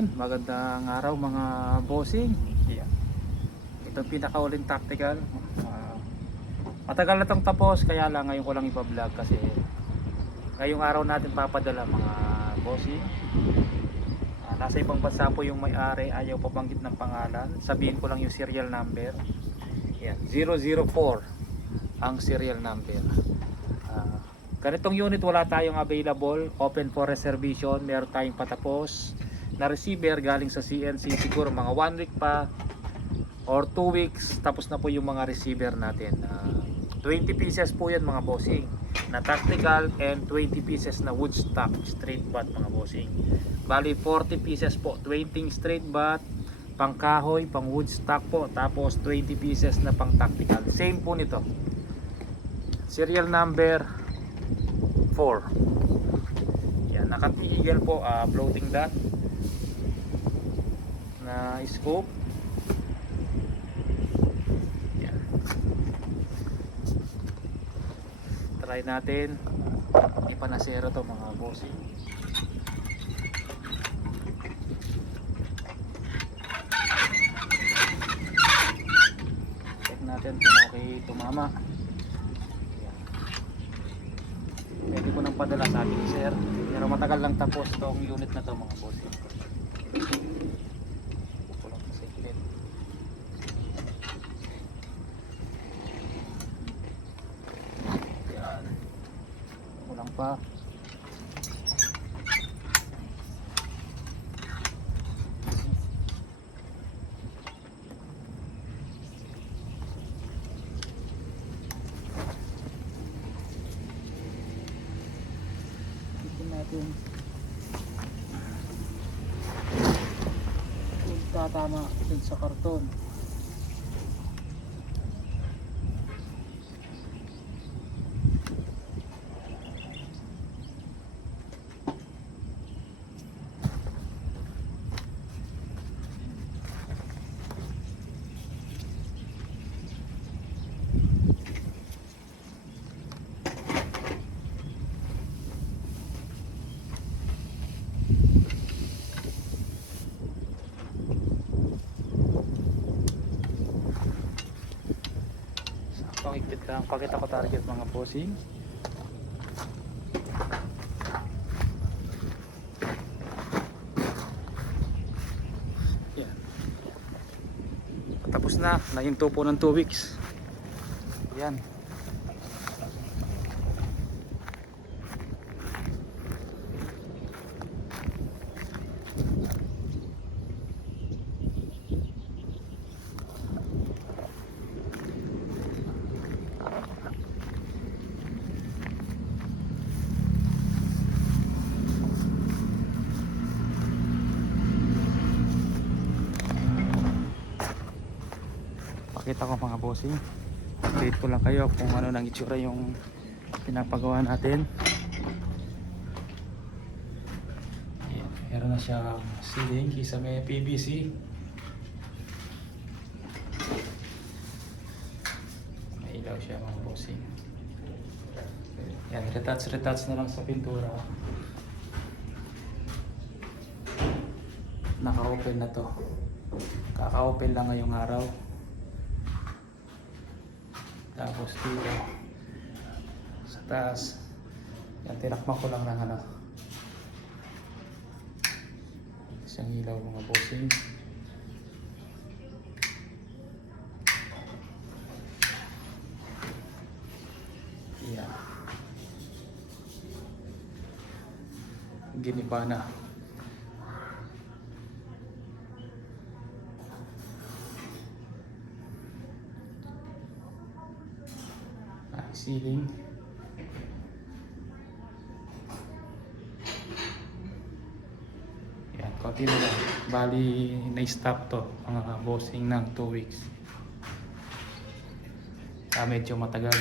Magandang araw mga bossing. Yeah. Ito pinakauling tactical. Matagal na itong tapos, kaya lang ngayon ko lang ipa-vlog kasi ngayong araw natin papadala mga bossing. Nasa ibang bansa po yung may-ari, ayaw pabanggit ng pangalan. Sabihin ko lang yung serial number. Yan, 004 ang serial number. Ganitong unit wala tayong available, open for reservation. Meron tayong patapos na receiver galing sa CNC, siguro mga 1 week pa or 2 weeks tapos na po yung mga receiver natin. 20 pieces po yan mga bossing na tactical and 20 pieces na wood stock straight bat mga bossing. Bali 40 pieces po, 20 straight bat pang kahoy, pang wood stock po, tapos 20 pieces na pang tactical. Same po nito, serial number 4. Yan, nakatigil po, floating dot na scope. Yan. Try natin ipanasero to mga bossing. Check natin kung okay tumama. Yan. Pwede ko nang padala sa akin sir, pero matagal lang tapos tong unit na to mga bossing. Kulang pa. Ito natin kung tatama dun sa karton. Pangikpit lang, pakita ko target mga bossing. Yan. Tapos na, nahinto po ng 2 weeks. Yan. Pakita ko mga bossing, update ko lang kayo kung ano nang itsura yung pinapagawa natin. Ayan, meron na siyang ceiling kisa may PVC. May ilaw siya mga bossing. Yan, retouch na lang sa pintura. Naka-open na to, kaka-open lang ngayong araw. Tapos dito sa taas, yan, tinakman ko lang ng isang ilaw mga bossing. Yan, giniba na. Ceiling. Yan, konti na lang. Bali, na-stop to mga bossing ng 2 weeks. Medyo matagal.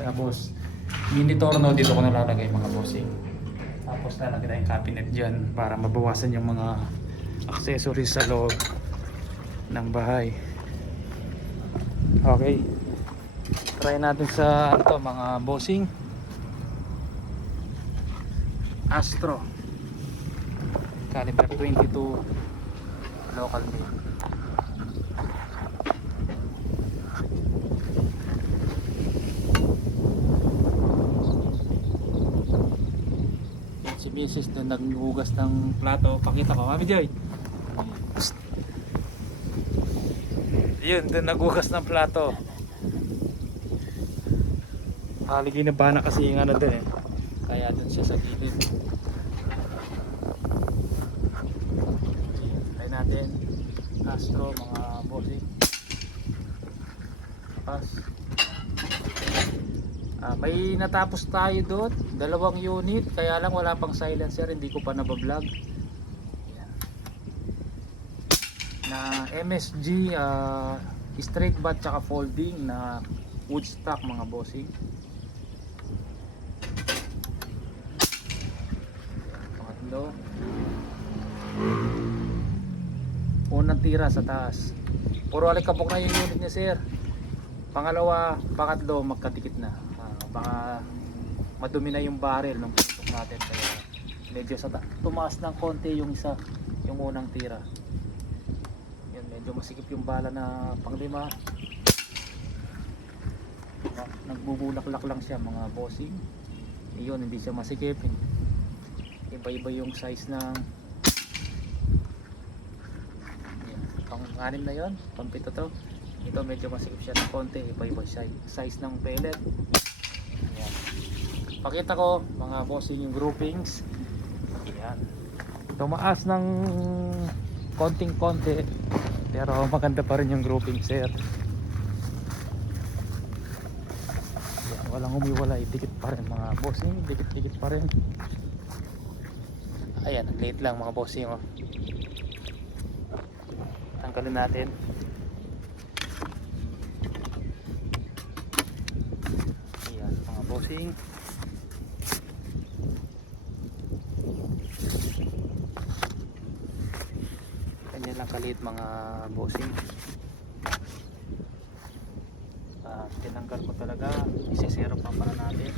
Tapos, mini torno dito ko nalalagay mga bossing. Tapos lalagay na yung cabinet dyan para mabawasan yung mga accessories sa loob ng bahay. Okay. Try natin sa ano to, mga bossing. Astro caliber 22 local made. Si Mrs. na naghugas ng plato, pakita ko, Mami Joy. Psst. Yun, doon naghugas ng plato. Haligi na bana kasi yung ano doon eh, kaya doon siya sa gilid. Try natin Astro mga bossing. Tapos may natapos tayo doon, 2 unit, kaya lang wala pang silencer, hindi ko pa nabablog. Na MSG straight bat tsaka folding na wood stock mga bossing. Pangatlo, unang tira sa taas, puro alikabok na yung unit ni sir. Pangalawa, pangatlo magkadikit na. Baka madumi na yung barrel ng putok natin, kaya medyo tumaas ng konti yung isa, yung unang tira. Yun, medyo masikip yung bala na pang-5. Nagbubulaklak lang siya mga bossing. Yun, hindi siya masikip. Iba-iba yung size ng pang-6 na yon, pang-7 to. Ito medyo masikip siya ng konti, iba-iba size ng pellet. Ayan. Pakita ko mga bossing yung groupings. Ayan. Tumaas ng konting-konti, pero maganda pa rin yung grouping sir. Ayan, walang umiwalay, dikit pa rin mga bossing, dikit-dikit pa rin. Ayan, late lang mga bossing oh. Tanggalin natin. Ayan mga bossing. Ganyan lang kaliit mga bossing. Tinanggal ko talaga, isisero pa para natin.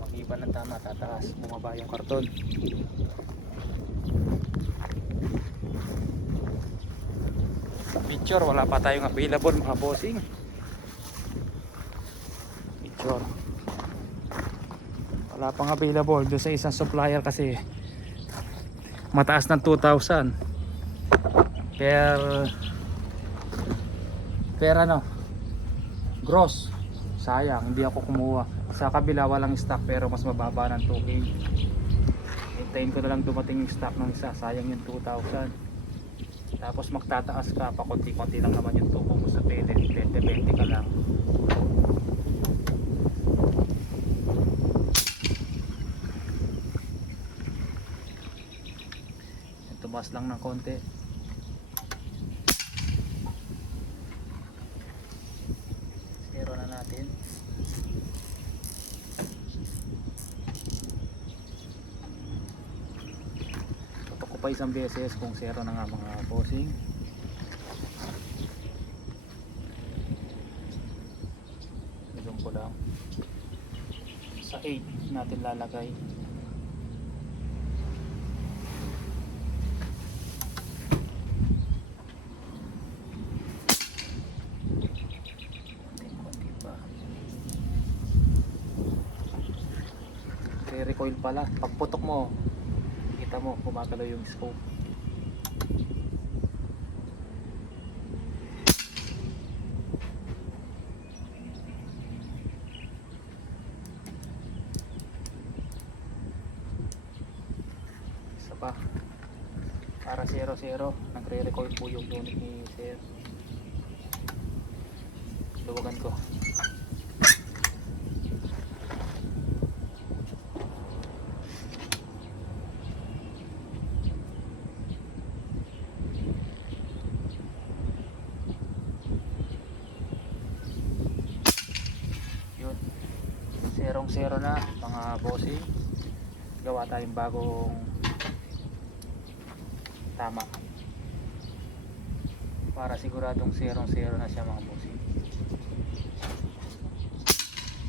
Mag-iba ng tama, tataas, bumaba yung karton. Picture, wala pa tayong available mga bossing. Picture, wala pang available doon sa isang supplier kasi mataas ng 2,000 per ano, gross. Sayang, hindi ako kumuha. Sa kabila walang stock pero mas mababa ng 2K. Hintayin ko na lang dumating yung stock ng isa, sayang yung 2,000. Tapos magtataas ka pa, konti-konti lang naman yung tubo mo sa pellet, 20-20 ka lang. Tumas lang ng konti. Zero na natin. Tutok ko pa isang beses kung zero na nga mga bossing. Zoom ko lang. Sa 8 natin lalagay. Recoil pala, pagputok mo kita mo gumagalaw yung scope. Isa pa para 0-0, nagre-recoil po yung unit ni sir. Luwagan ko. Zero na mga bossing. Gawa tayong bagong tama para siguradong 0-0 na siya mga bossing.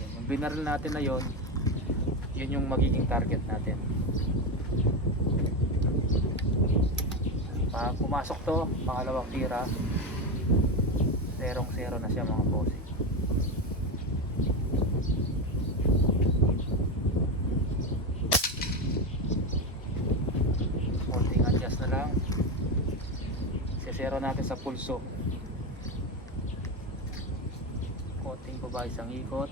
Yan, yung binaril natin na yon, yun yung magiging target natin. Pag pumasok to, pangalawang tira, 0-0 na siya mga bossing. Konting adjust na lang. Sesero natin sa pulso. Konting baba, isang ikot,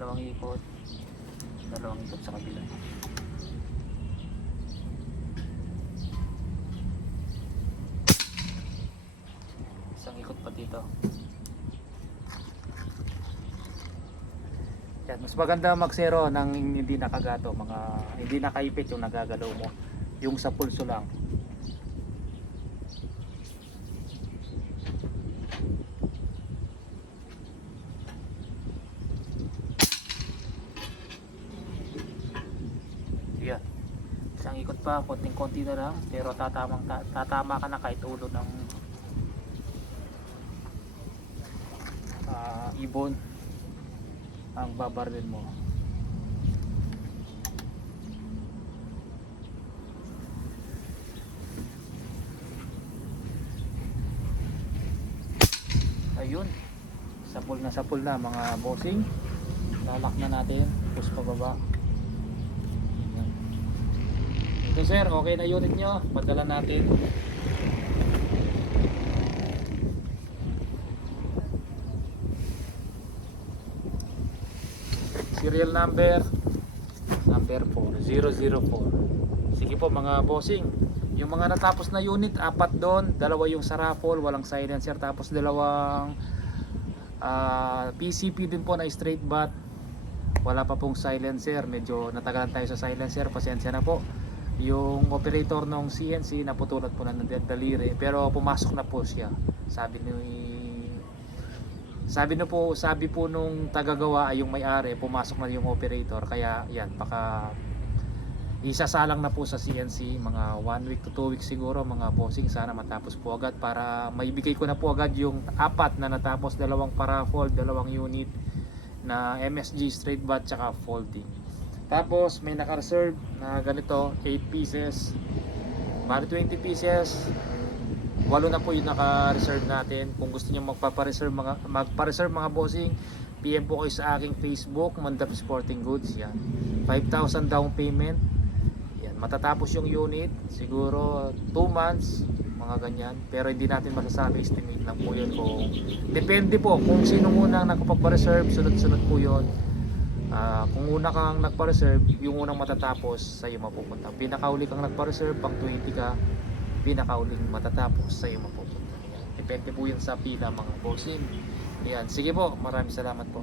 dalawang ikot sa kabila. Isang ikot pa dito. Yan, mas maganda mag-zero nang hindi nakagato, mga hindi nakaipit yung nagagalaw mo, yung sa pulso lang. Yan, isang ikot pa, konting-konti na lang, pero tatama ka na kahit ulo ng ibon ang babaril mo. Ayun, sapul na mga bossing. Lalak na natin, push pababa. Ito sir, okay na unit nyo, padala natin. Serial number 4004. Sige po mga bossing, yung mga natapos na unit, 4 doon, 2 yung sa raffle, walang silencer, tapos 2 PCP din po na straight bat, wala pa pong silencer. Medyo natagalan tayo sa silencer, pasensya na po. Yung operator ng CNC naputulan po na ng daliri, pero pumasok na po siya. Sabi po nung tagagawa ay yung may-ari, pumasok na yung operator, kaya yan, baka isasalang na po sa CNC mga 1 week to 2 weeks siguro mga bossing. Sana matapos po agad para maibigay ko na po agad yung 4 na natapos, 2 paraffle, 2 unit na MSG straight bat tsaka folding. Tapos may naka-reserve na ganito 8 pieces, bali 20 pieces. 8 na po yung naka-reserve natin. Kung gusto niyo magpa-reserve mga bossing, PM po kayo sa aking Facebook, Mandap Sporting Goods. Yan, 5,000 down payment. Yan, matatapos yung unit siguro 2 months, mga ganyan. Pero hindi natin masasabi, estimate lang po yun. Kung depende po kung sino unang nakapagpa-reserve, sunod-sunod po yun. Kung una kang nagpa-reserve, yung unang matatapos sa iyo mapupunta. Pinakauli kang nagpa-reserve, pang 20 ka, pinakauling matatapos sa iyo mapupunta. Depende po yun sa pila mga bossing. Yan, sige po, maraming salamat po.